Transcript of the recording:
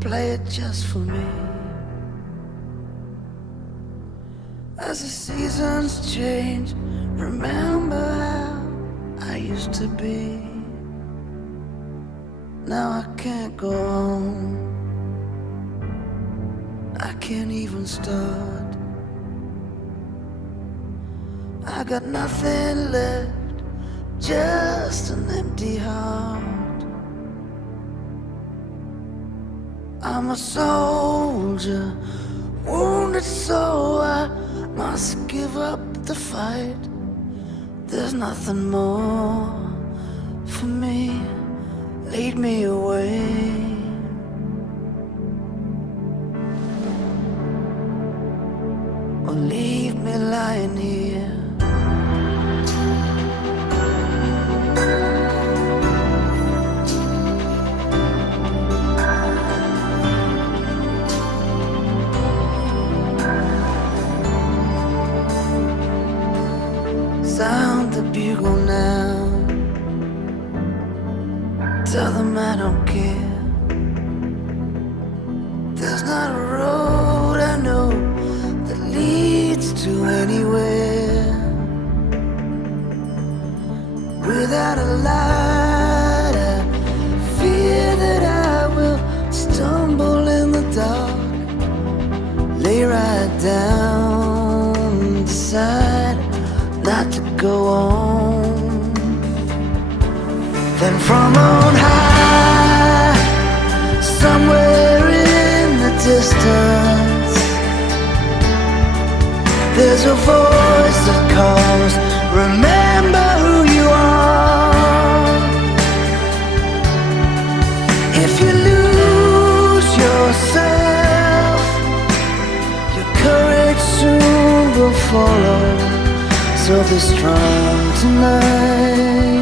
play it just for me. As the seasons change, remember how I used to be. Now I can't go on, I can't even start. I got nothing left, just an empty heart. I'm a soldier, wounded so I must give up the fight. There's nothing more for me, lead me away. Or leave me lying here. Sound the bugle now, tell them I don't care. There's not a road I know that leads to anywhere without a light. I fear that I will stumble in the dark, lay right down, decide not to go on. Then from on high, somewhere in the distance, there's a voice that calls, remember who you are. If you lose yourself, your courage soon will follow. So be strong tonight.